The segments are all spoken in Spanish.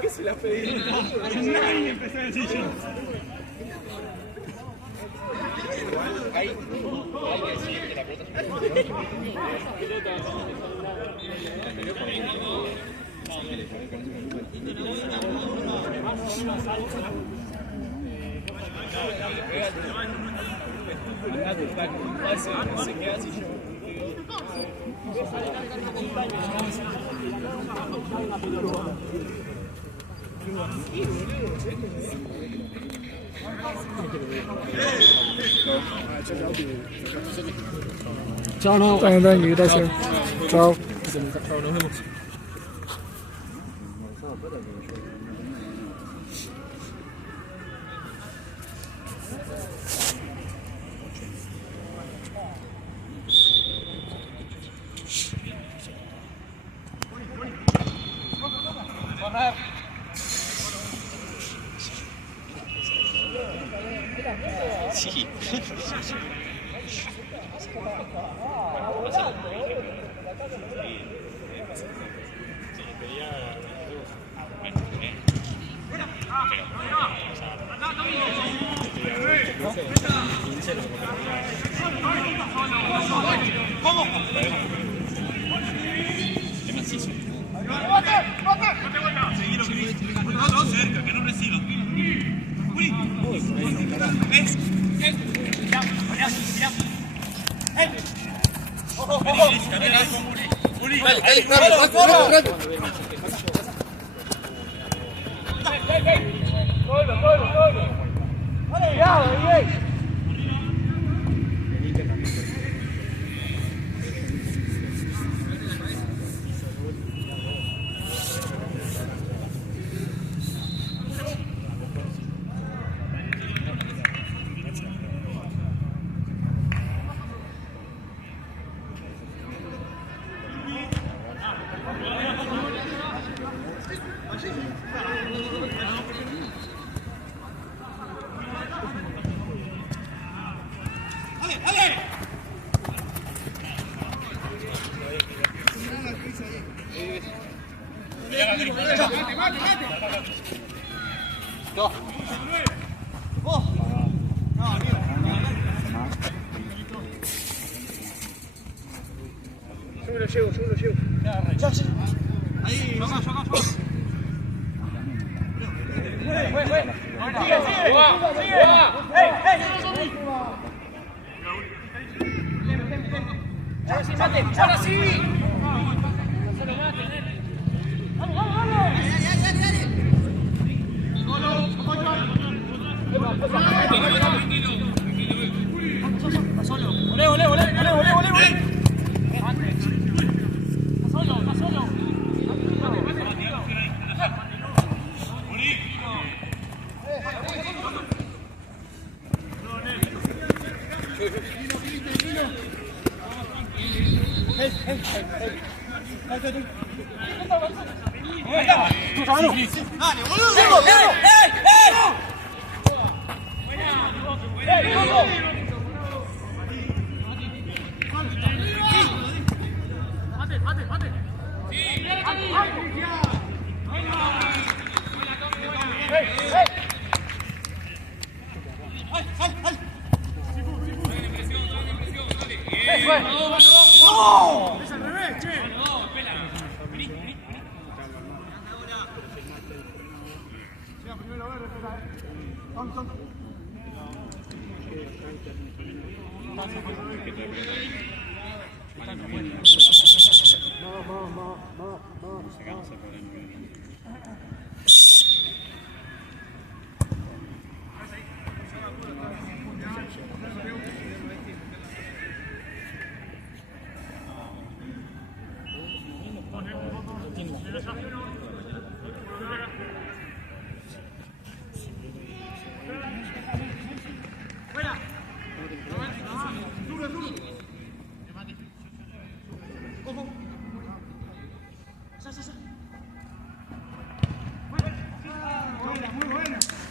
¿Qué se la pedí? Nadie empezó a decir yo. Hay que decir que la se queda así. Chao, no. Tranqui, gracias. Chao. Chao, nos vemos. Sí. Cerca, que no reciba. Yo me lo llevo. Ya. Ahí, yo acá. Sigue. Ahora sí.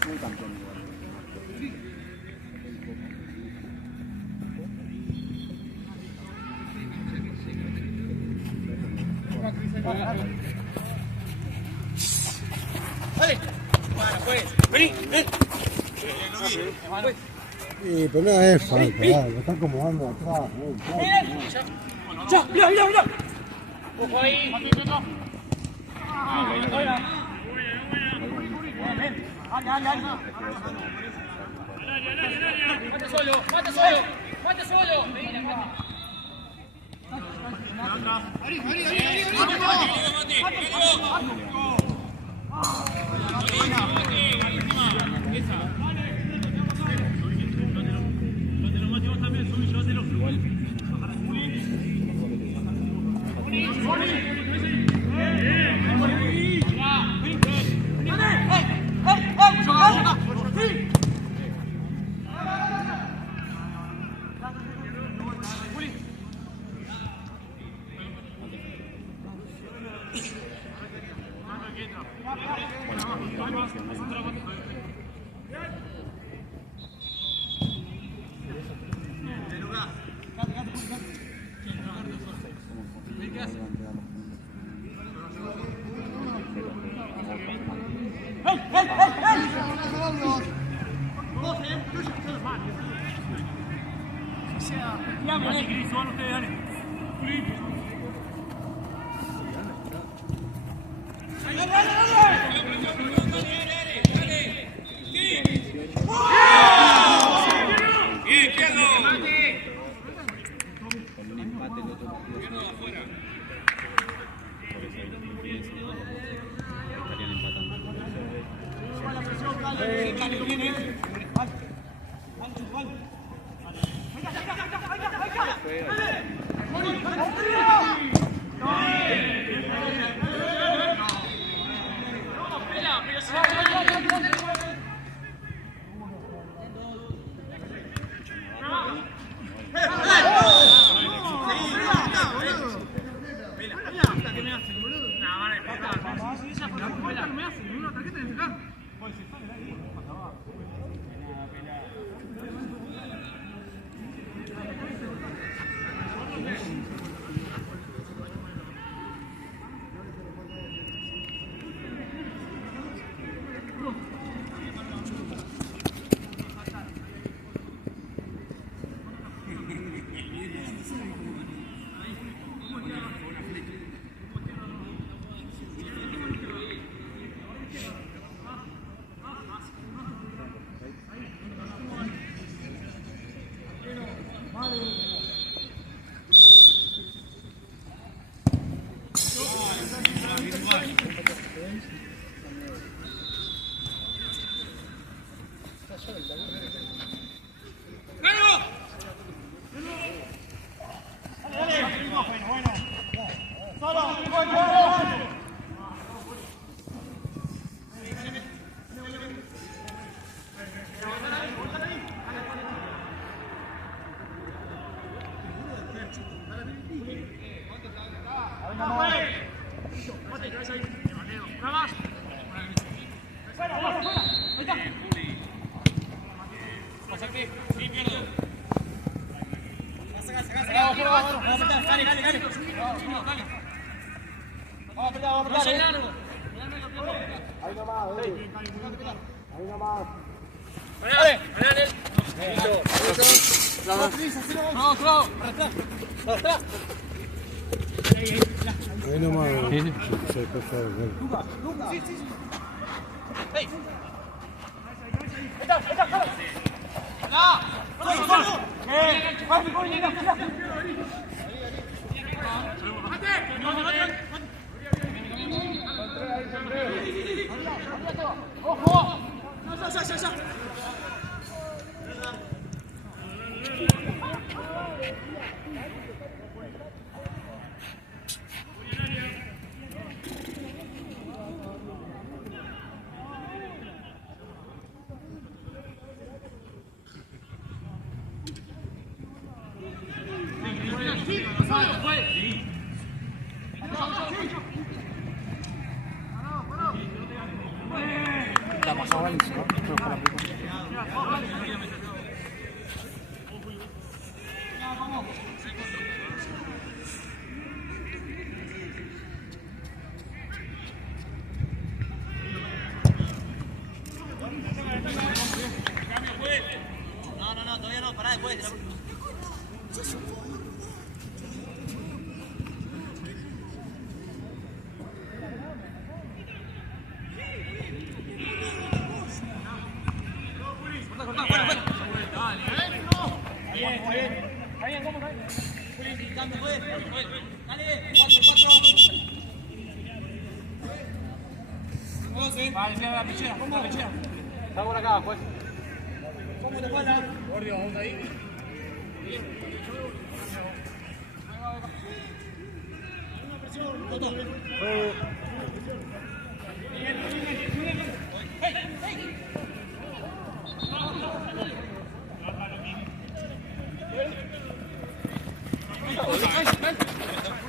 Muy campeón igual. Sí, pero no es falta, dale, lo están acomodando atrás. ¡Ya! ¡Mira, mira, mira! Ojo ahí. Mate solo, mate solo, mate solo. Ahí nomás, ahí nomás. Ahí nomás. Sí, perfecto. La pasaba buenísimo. Está por acá, pues. Gordio, vamos ahí.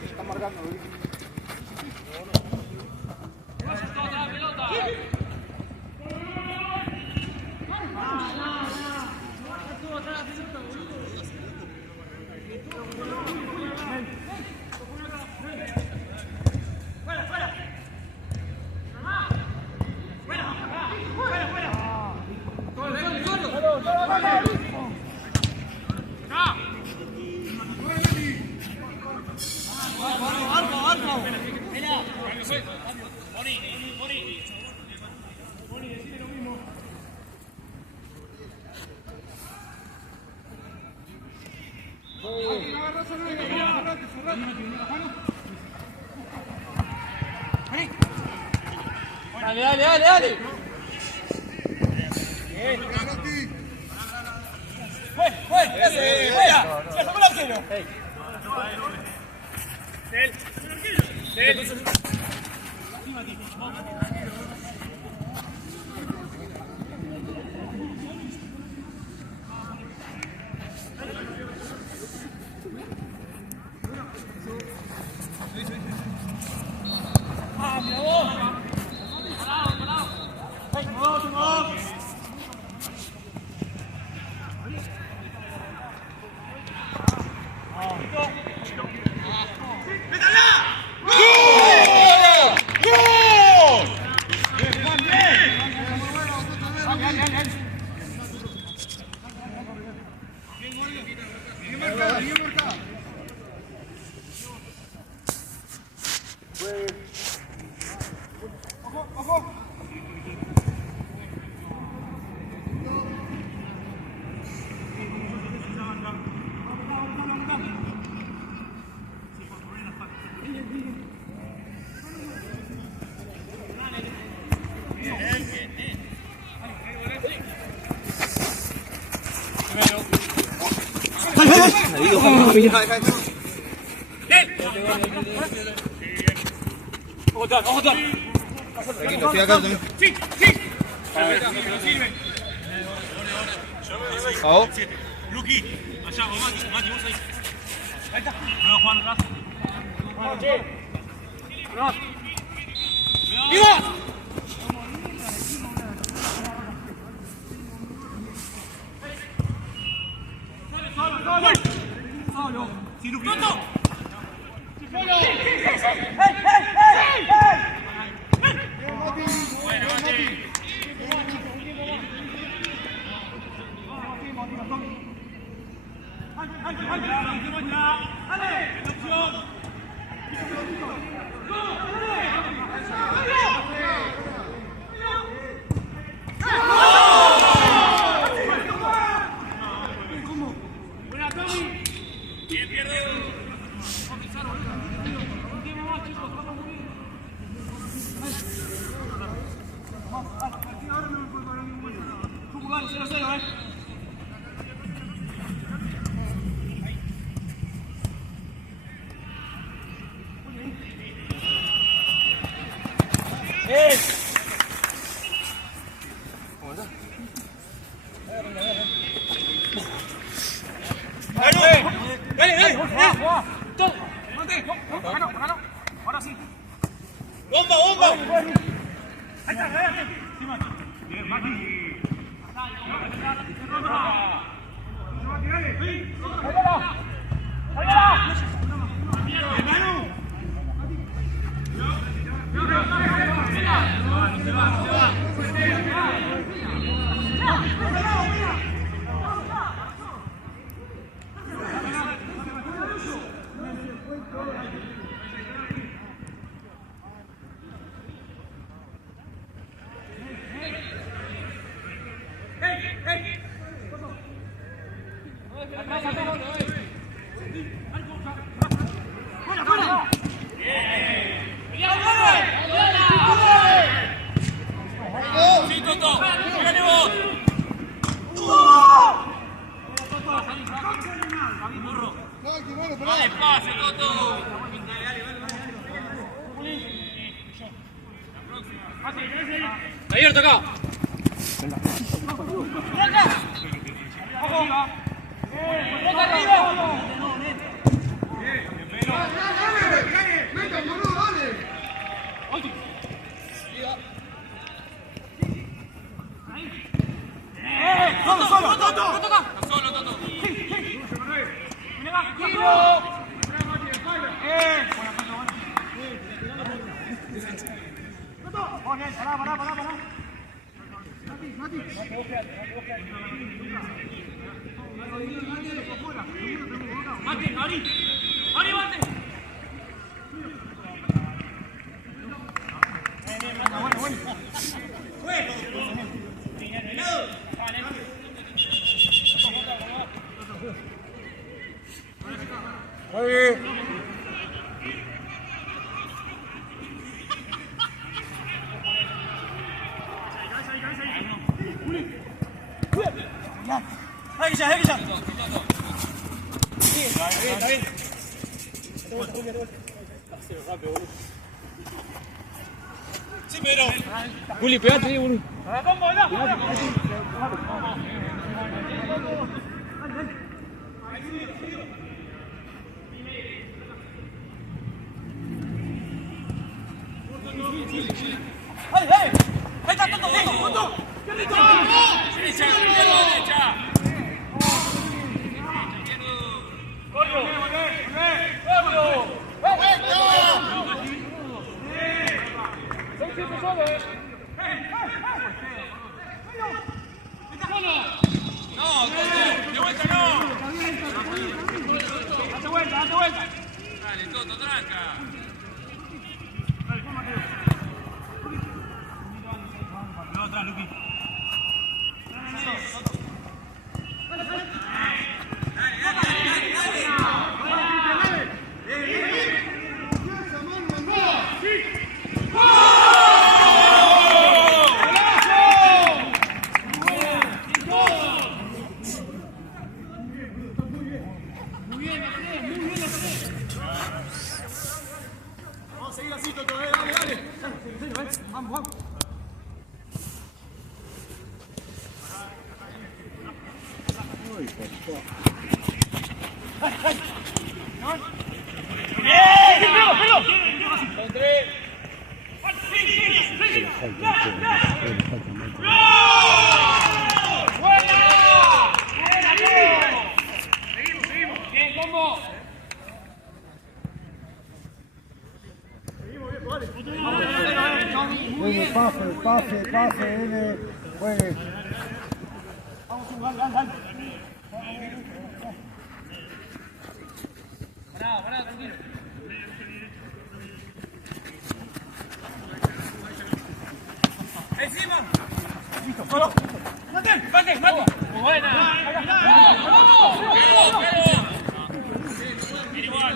Está marcando. Dale, dale, dale, dale. Estoy acá también. Sí, sí. ¿Pau? Luqui, allá, o Mati, vos ahí. Ahí está. Luego Juan atrás. ¡Viva! Solo. Sí, Luqui. Bueno, ahora sí. ¡Bomba, bomba! Ahí está, sí, Mati. Bien, Mati. Sí, Toto, ¡pégale vos! Vale, pase, Toto. Abierto acá. Solo, Toto. Mati, Ari, Mati. Juli, pegate, Juli. Dale, Toto, tranca. No, atrás, Luqui. Vamos a seguir así, Toto, dale. Vamos. Bien, combo. Juegue, pase, L, juegue. Pará, tranquilo. ¡Encima! ¡Mate! ¡Buena! ¡Vamos! Igual.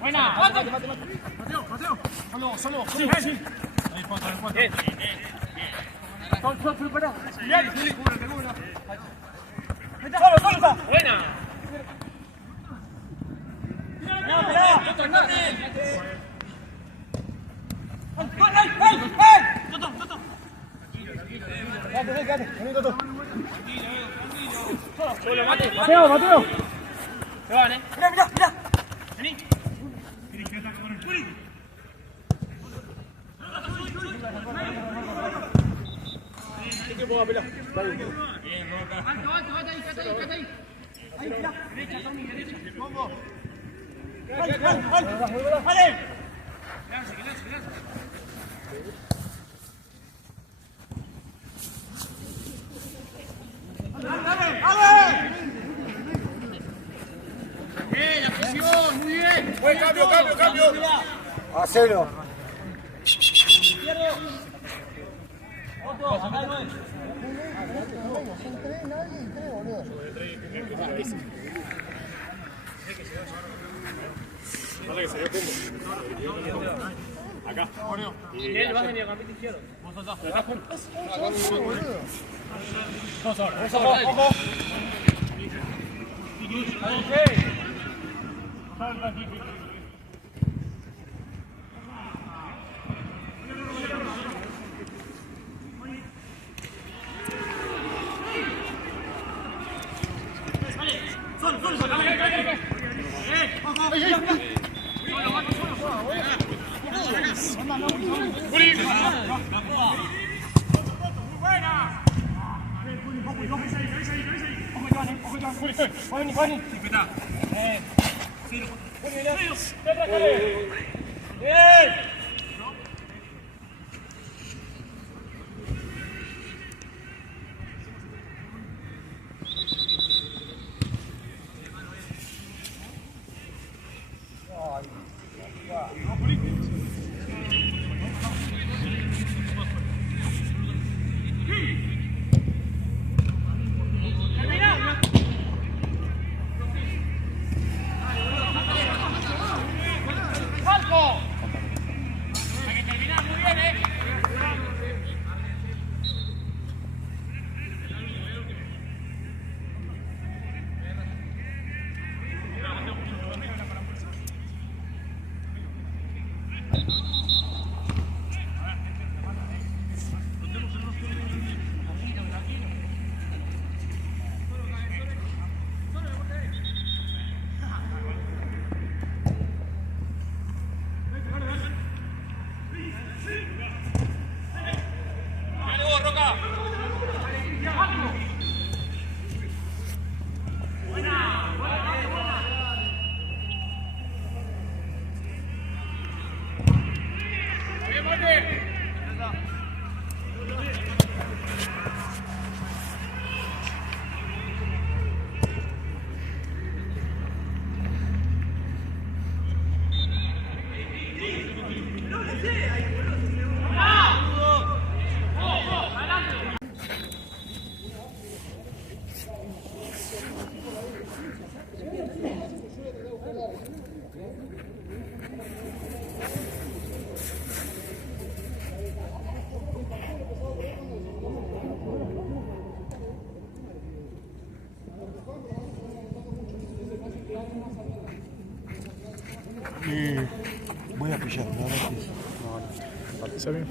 Buena. Mateo. Solo. Sí. Ahí, cuatro. Bien. Solo, pará. Bien, sí, cúbrete. Solo está. Buena. Quédate. Vení, Toto. Solo, Mate. Mateo. Se van, Mirá. Vení. ¿Qué tiempo va a pelear? Dale. Alto, ahí. Ahí, mirá. Derecha, Tommy, derecha. Combo. ¡Vale! Lance. ¡Dale! Bien, la presión, muy bien. Buen cambio, cambio, cambio. Hacelo. Vale, que se ve pumbo. Acá, Mario. Y él va a venir a campito izquierdo. Vos soltás. Vamos ahora, ojo. Voy a pillar, no, ¿Está bien?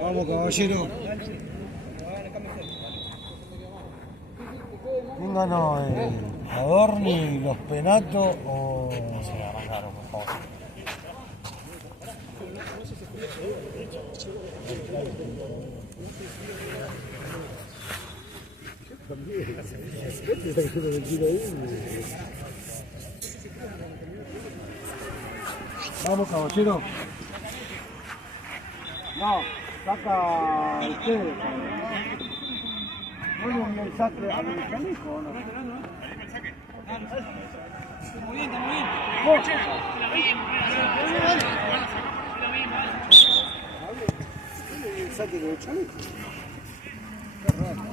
Vamos, caballero. Pónganos Adorni, los Penatos o... Se arrancaron, por favor. Vamos, caballero. No, saca usted. Bueno, un mensaje a mi canijo, ¿no? Muy bien, muy bien. El saque de chaleco. Qué raro.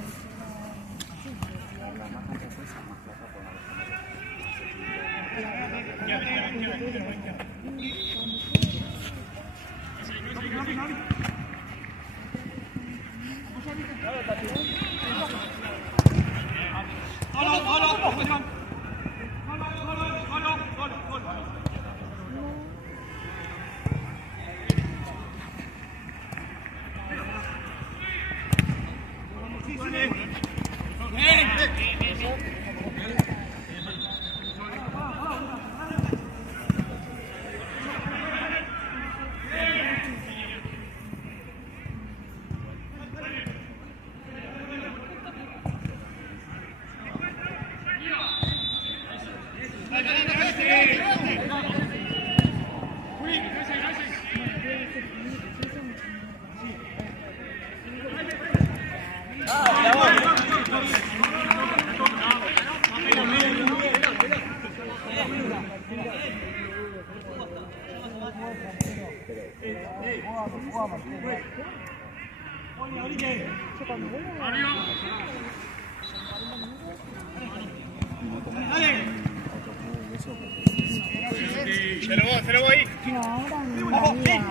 Se lo voy ahí. No, ahora no había.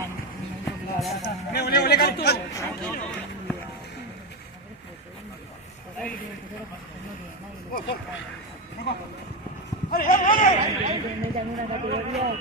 Le canto. Entender también una categoría de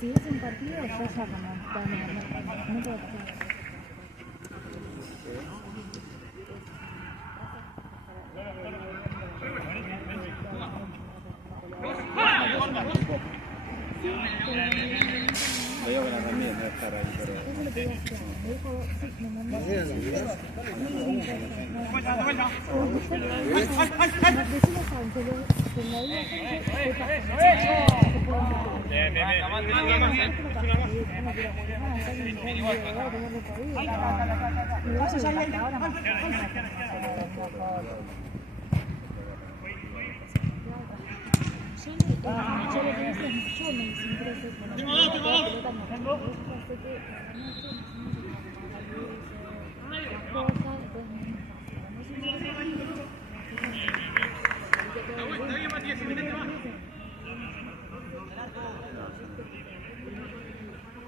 si es un partido, ya como no puedo pasar. Lo digo que la también debe estar ahí, pero...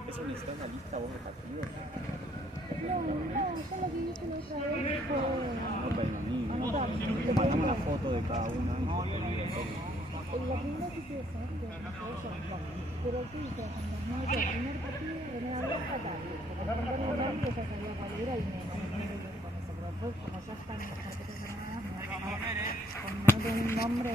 ¿Eso necesita una lista vos de partidos? No, solo que hice la otra vez fue... mandamos una foto de cada uno. La primera que hice esa, pero ¿qué hice? Cuando el primer partido de Nueva York, para mandar un nombre, ya sabía cuál era y me con eso, pero después, como ya están las carpetas armadas, cuando no tengo un nombre,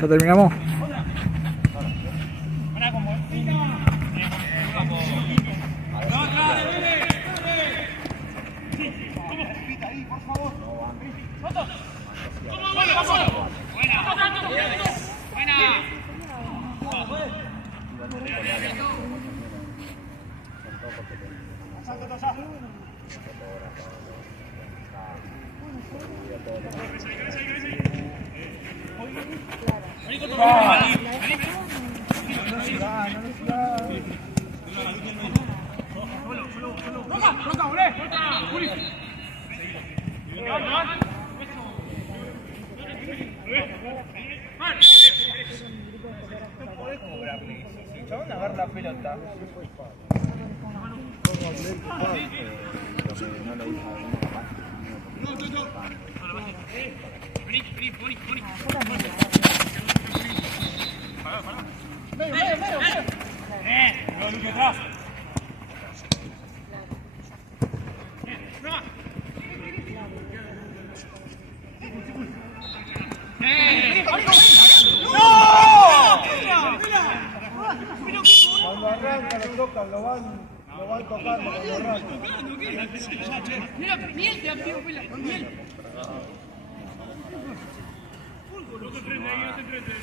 Ya terminamos. Cuando arranca lo tocan, lo van tocando cuando arranca. Miel te amigo, miel. No te enfrentes, ahí no te enfrentes.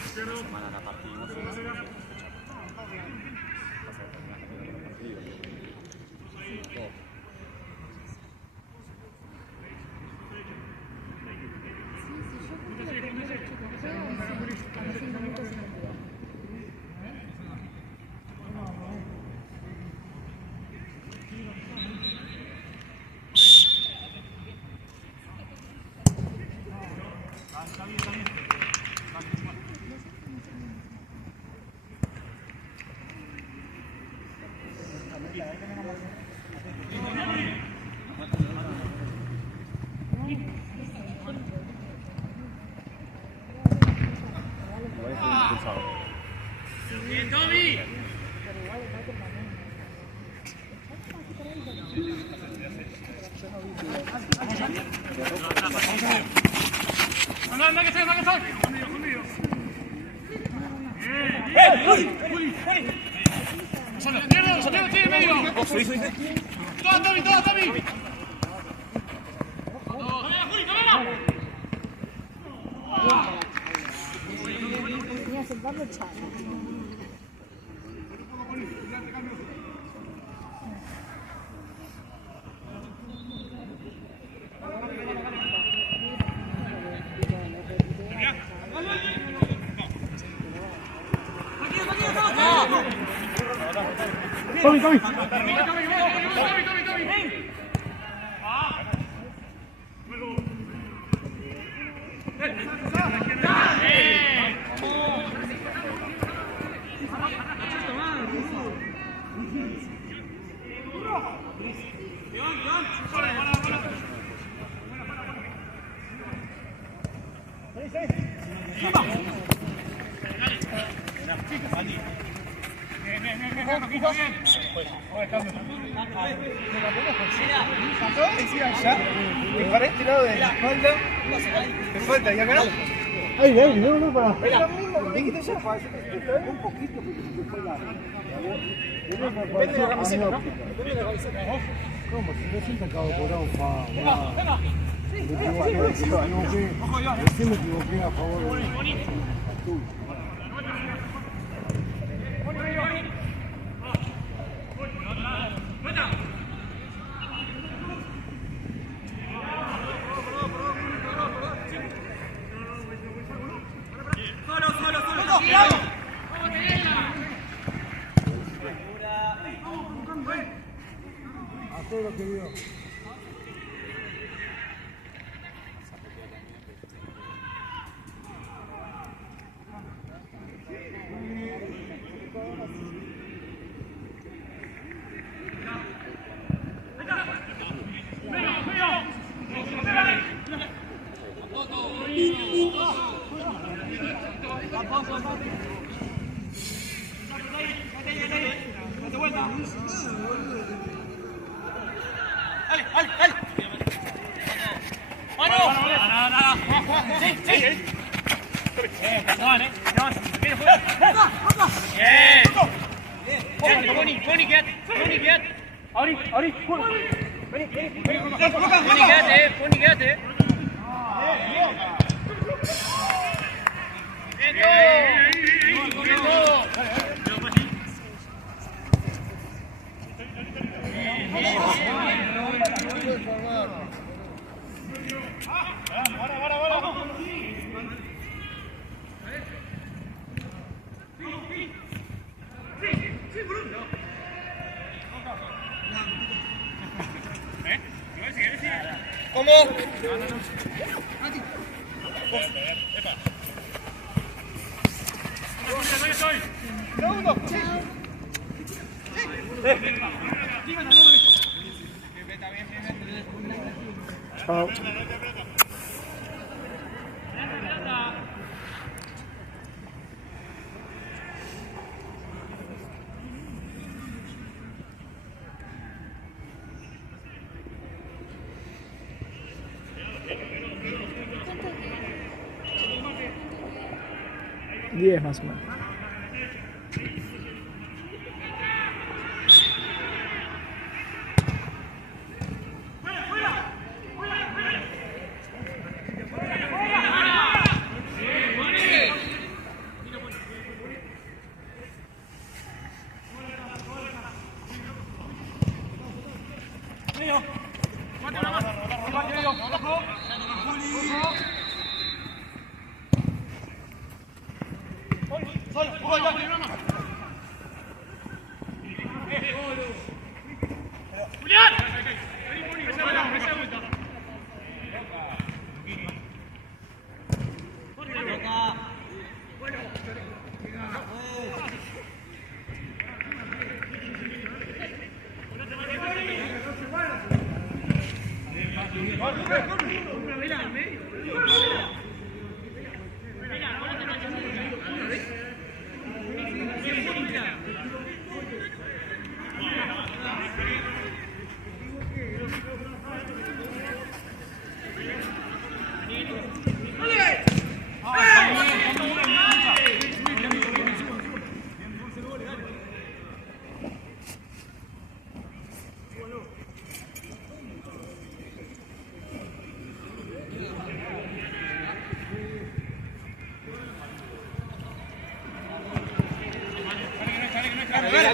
Bien, Tommy. Anda, que salga. Conmigo. Bien. Solo, tiene medio. Todo, Tommy. Tenía que darle chavo. Tommy, Tommy. Para este lado de la espalda, te falta, y acá. Ay, no, para. Es lo mismo, me dijiste ya, para hacer un poquito, porque se fue la. Depende de la camiseta, ¿no? Depende de la camiseta. ¿Cómo? Si recién te acabo de cobrar un foul. Me equivoqué a favor de Azul. Haz todo lo que vio. Chao. Diez más o menos.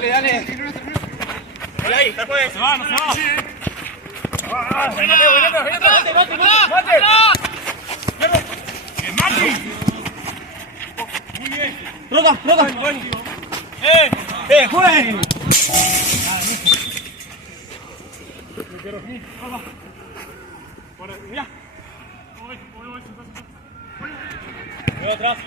Dale. Dale ahí, está juez. Se va, no se va. ¡Mati! Muy bien. ¡Rota! ¡Juez! Cuidado atrás.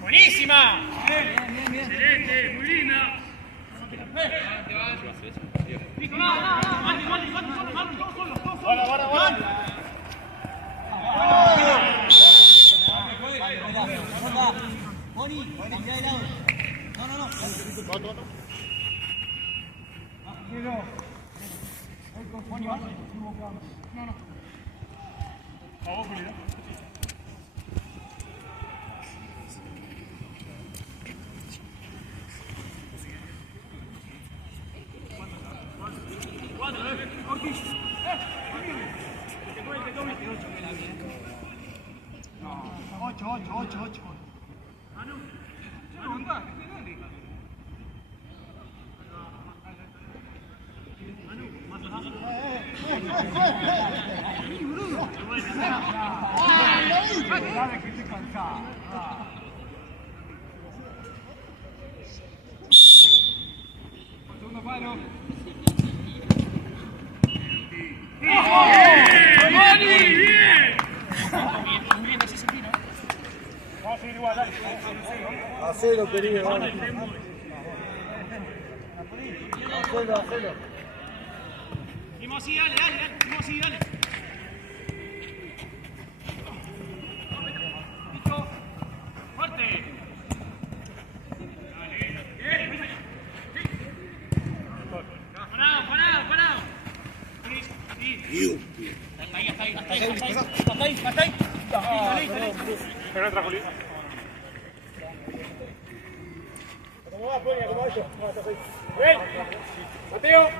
Buenísima. Excelente, muy linda. Hacelo, querido. Hacelo. Vamos así, dale. Vamos así, dale. Fuerte. Parado. Sí. Hasta ahí. Pero otra Julita. ¿Cómo va, Poña? ¿Cómo va eso? ¡Ven! ¡Mateo!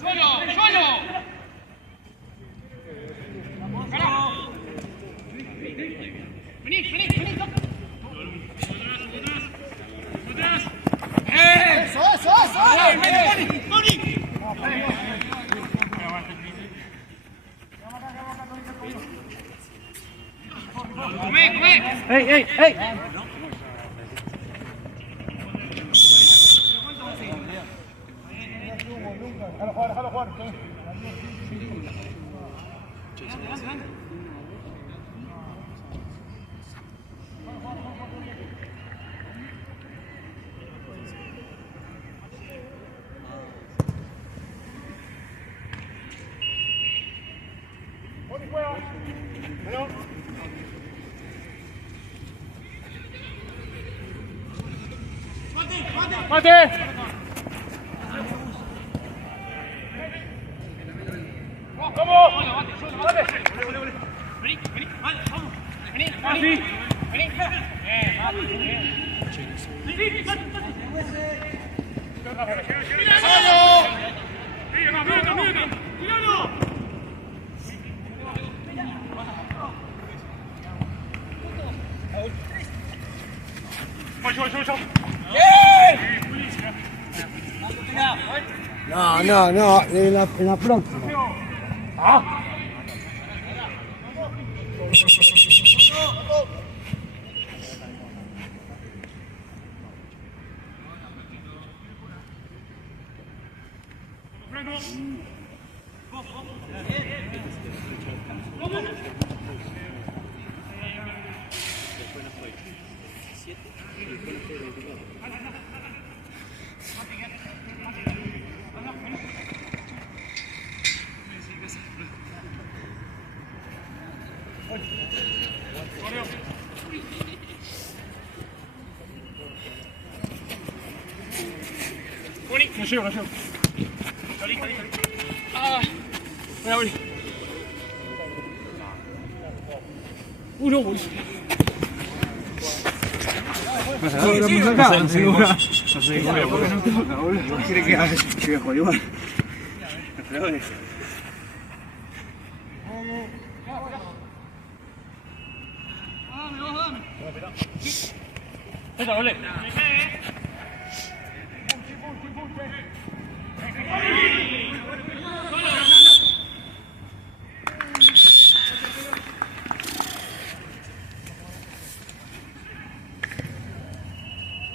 ¡Solo! Vení. Atrás. ¡Eso! ¡Moni! ¡Come! ¡Ey! Déjalo jugar. ¡Mate! ¡Vamos! Vení, vamos. Vení. No, en la próxima. No llego, no llego. Ah, buena, buena. No, boludo. Quiere que haga ese viejo igual. Dame.